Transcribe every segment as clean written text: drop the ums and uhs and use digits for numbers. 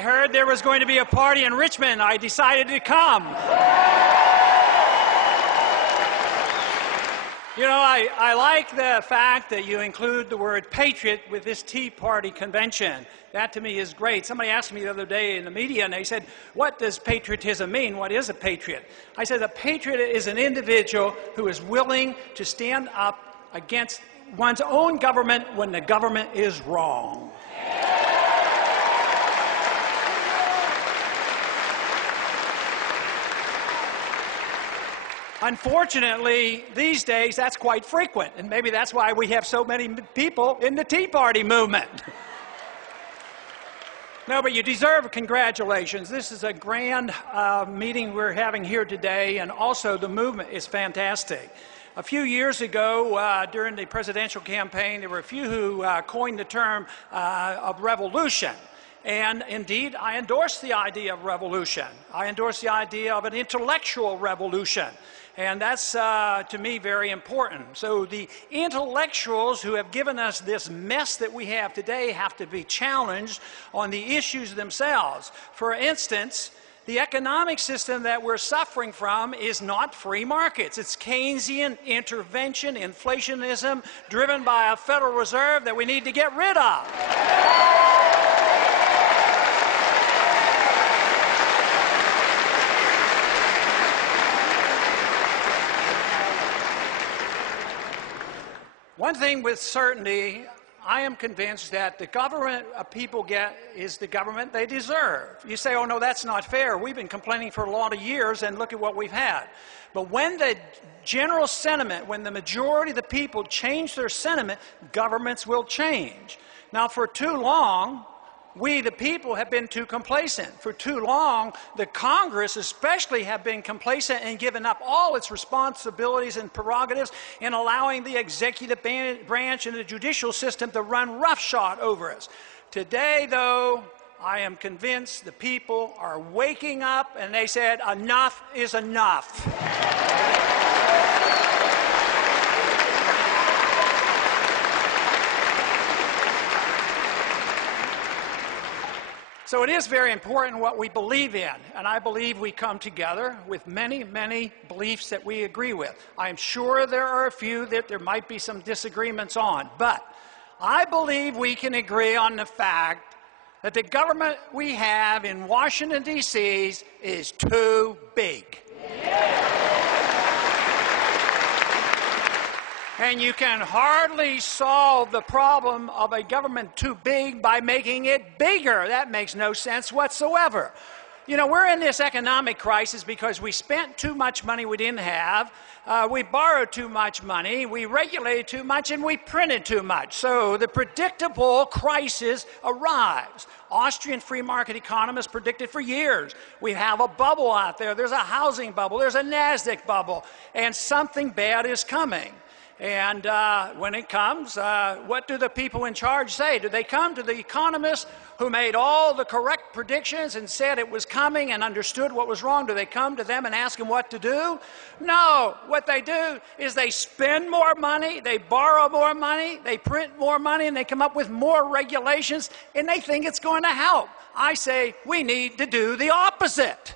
I heard there was going to be a party in Richmond. I decided to come. You know, I like the fact that you include the word patriot with this Tea Party convention. That to me is great. Somebody asked me the other day in the media, and they said, what does patriotism mean? What is a patriot? I said a patriot is an individual who is willing to stand up against one's own government when the government is wrong. Unfortunately, these days, that's quite frequent, and maybe that's why we have so many people in the Tea Party movement. No, but you deserve congratulations. This is a grand meeting we're having here today, and also the movement is fantastic. A few years ago, during the presidential campaign, there were a few who coined the term of revolution. And indeed, I endorse the idea of revolution. I endorse the idea of an intellectual revolution. And that's, to me, very important. So the intellectuals who have given us this mess that we have today have to be challenged on the issues themselves. For instance, the economic system that we're suffering from is not free markets. It's Keynesian intervention, inflationism, driven by a Federal Reserve that we need to get rid of. One thing with certainty, I am convinced that the government people get is the government they deserve. You say, oh no, that's not fair. We've been complaining for a lot of years and look at what we've had. But when the general sentiment, when the majority of the people change their sentiment, governments will change. Now for too long, we, the people, have been too complacent. For too long, the Congress especially have been complacent and given up all its responsibilities and prerogatives in allowing the executive branch and the judicial system to run roughshod over us. Today, though, I am convinced the people are waking up and they said, enough is enough. So it is very important what we believe in, and I believe we come together with many, many beliefs that we agree with. I'm sure there are a few that there might be some disagreements on, but I believe we can agree on the fact that the government we have in Washington, D.C. is too big. And you can hardly solve the problem of a government too big by making it bigger. That makes no sense whatsoever. You know, we're in this economic crisis because we spent too much money we didn't have, we borrowed too much money, we regulated too much, and we printed too much. So the predictable crisis arrives. Austrian free market economists predicted for years we have a bubble out there. There's a housing bubble, there's a NASDAQ bubble, and something bad is coming. And when it comes, what do the people in charge say? Do they come to the economists who made all the correct predictions and said it was coming and understood what was wrong? Do they come to them and ask them what to do? No. What they do is they spend more money, they borrow more money, they print more money, and they come up with more regulations, and they think it's going to help. I say we need to do the opposite.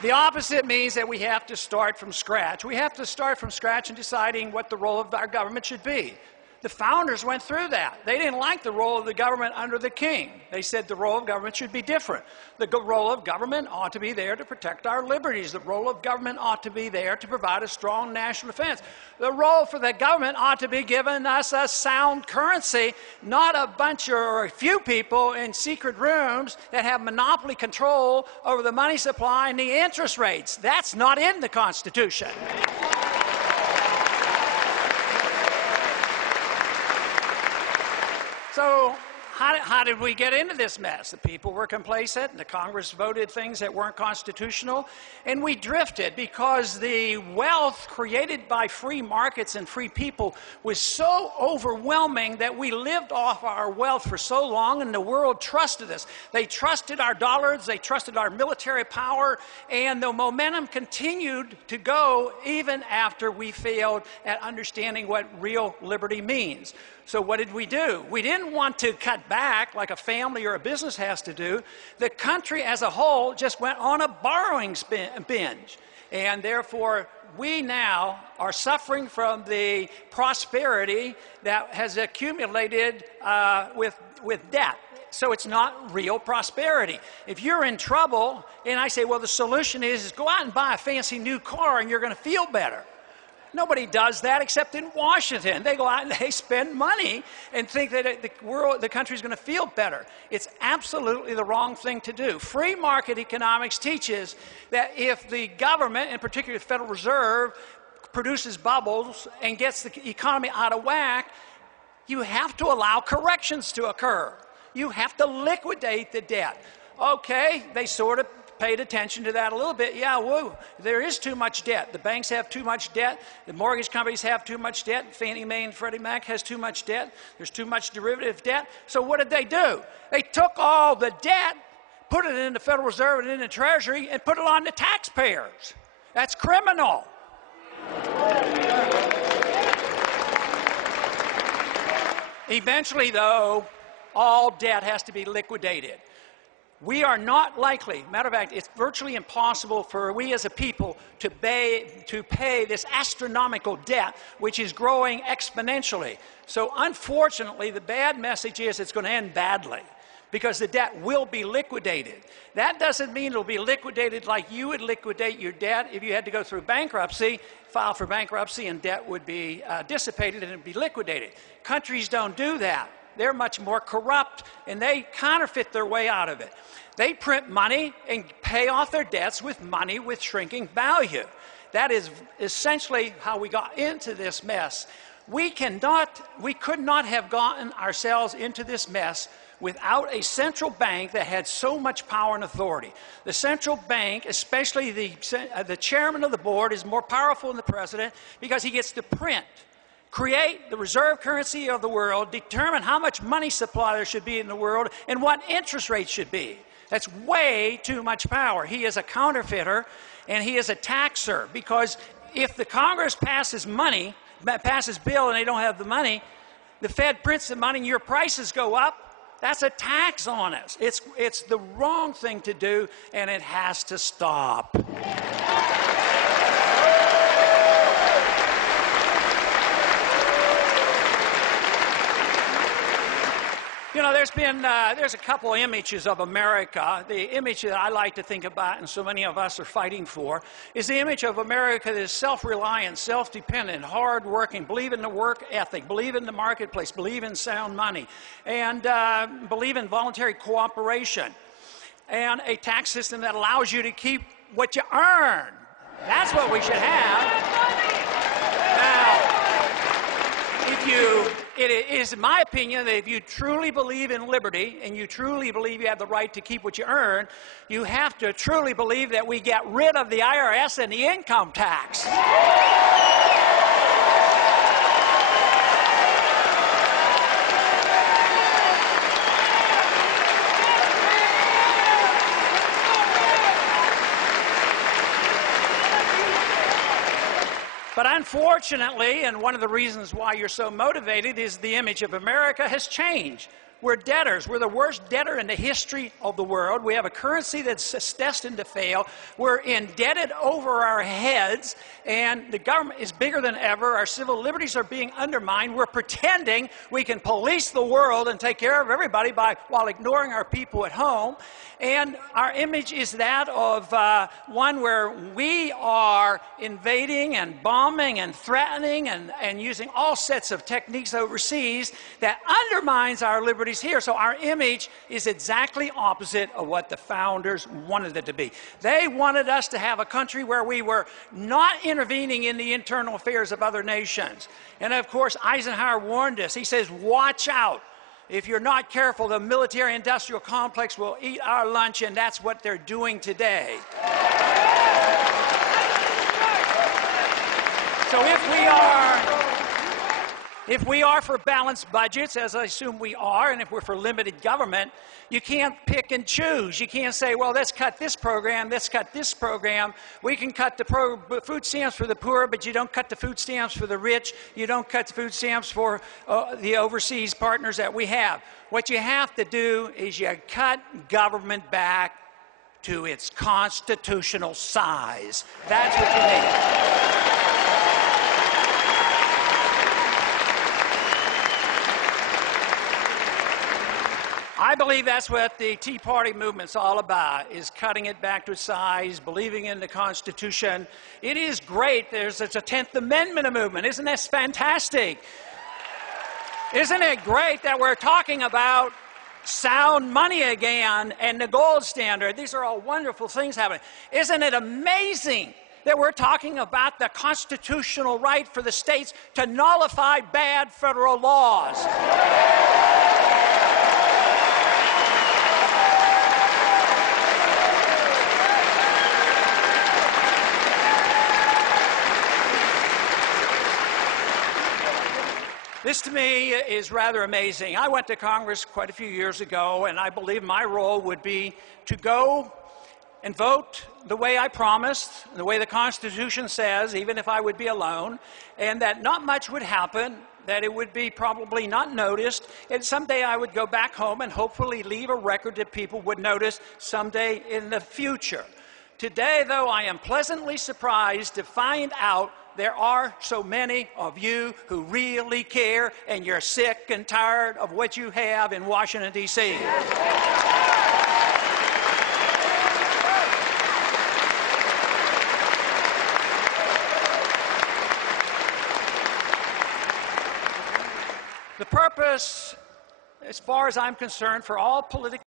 The opposite means that we have to start from scratch. We have to start from scratch in deciding what the role of our government should be. The founders went through that. They didn't like the role of the government under the king. They said the role of government should be different. The role of government ought to be there to protect our liberties. The role of government ought to be there to provide a strong national defense. The role for the government ought to be giving us a sound currency, not a bunch or a few people in secret rooms that have monopoly control over the money supply and the interest rates. That's not in the Constitution. So how did we get into this mess? The people were complacent, and the Congress voted things that weren't constitutional, and we drifted because the wealth created by free markets and free people was so overwhelming that we lived off our wealth for so long, and the world trusted us. They trusted our dollars, they trusted our military power, and the momentum continued to go even after we failed at understanding what real liberty means. So what did we do? We didn't want to cut back like a family or a business has to do. The country as a whole just went on a borrowing binge. And therefore, we now are suffering from the prosperity that has accumulated with debt. So it's not real prosperity. If you're in trouble, and I say, well, the solution is go out and buy a fancy new car and you're going to feel better. Nobody does that except in Washington. They go out and they spend money and think that the country's going to feel better. It's absolutely the wrong thing to do. Free market economics teaches that if the government, in particular the Federal Reserve, produces bubbles and gets the economy out of whack, you have to allow corrections to occur. You have to liquidate the debt. Okay, they sort of paid attention to that a little bit. Yeah, woo, there is too much debt. The banks have too much debt. The mortgage companies have too much debt. Fannie Mae and Freddie Mac has too much debt. There's too much derivative debt. So what did they do? They took all the debt, put it in the Federal Reserve and in the Treasury, and put it on the taxpayers. That's criminal. Eventually, though, all debt has to be liquidated. We are not likely, matter of fact, it's virtually impossible for we as a people to pay this astronomical debt, which is growing exponentially. So unfortunately, the bad message is it's going to end badly because the debt will be liquidated. That doesn't mean it'll be liquidated like you would liquidate your debt if you had to go through bankruptcy, file for bankruptcy, and debt would be dissipated and it would be liquidated. Countries don't do that. They're much more corrupt, and they counterfeit their way out of it. They print money and pay off their debts with money with shrinking value. That is essentially how we got into this mess. We could not have gotten ourselves into this mess without a central bank that had so much power and authority. The central bank, especially the chairman of the board, is more powerful than the president because he gets to print, create the reserve currency of the world, determine how much money supply there should be in the world, and what interest rates should be. That's way too much power. He is a counterfeiter, and he is a taxer, because if the Congress passes bill and they don't have the money, the Fed prints the money and your prices go up. That's a tax on us. It's the wrong thing to do, and it has to stop. You know, there's a couple of images of America. The image that I like to think about, and so many of us are fighting for, is the image of America that is self-reliant, self-dependent, hard-working, believe in the work ethic, believe in the marketplace, believe in sound money, and believe in voluntary cooperation, and a tax system that allows you to keep what you earn. That's what we should have. Now, it is my opinion that if you truly believe in liberty and you truly believe you have the right to keep what you earn, you have to truly believe that we get rid of the IRS and the income tax. But unfortunately, and one of the reasons why you're so motivated is the image of America has changed. We're debtors. We're the worst debtor in the history of the world. We have a currency that's destined to fail. We're indebted over our heads, and the government is bigger than ever. Our civil liberties are being undermined. We're pretending we can police the world and take care of everybody while ignoring our people at home. And our image is that of one where we are invading and bombing and threatening and using all sets of techniques overseas that undermines our liberties here. So our image is exactly opposite of what the founders wanted it to be. They wanted us to have a country where we were not intervening in the internal affairs of other nations. And of course, Eisenhower warned us. He says, watch out. if you're not careful, the military-industrial complex will eat our lunch, and that's what they're doing today. So if we are for balanced budgets, as I assume we are, and if we're for limited government, you can't pick and choose. You can't say, well, let's cut this program, let's cut this program. We can cut the food stamps for the poor, but you don't cut the food stamps for the rich. You don't cut the food stamps for the overseas partners that we have. What you have to do is you cut government back to its constitutional size. That's what you need. I believe that's what the Tea Party movement's all about, is cutting it back to its size, believing in the Constitution. It is great. There's a 10th Amendment movement. Isn't this fantastic? Isn't it great that we're talking about sound money again and the gold standard? These are all wonderful things happening. Isn't it amazing that we're talking about the constitutional right for the states to nullify bad federal laws? This, to me, is rather amazing. I went to Congress quite a few years ago, and I believe my role would be to go and vote the way I promised, the way the Constitution says, even if I would be alone, and that not much would happen, that it would be probably not noticed, and someday I would go back home and hopefully leave a record that people would notice someday in the future. Today, though, I am pleasantly surprised to find out there are so many of you who really care, and you're sick and tired of what you have in Washington, D.C. The purpose, as far as I'm concerned, for all political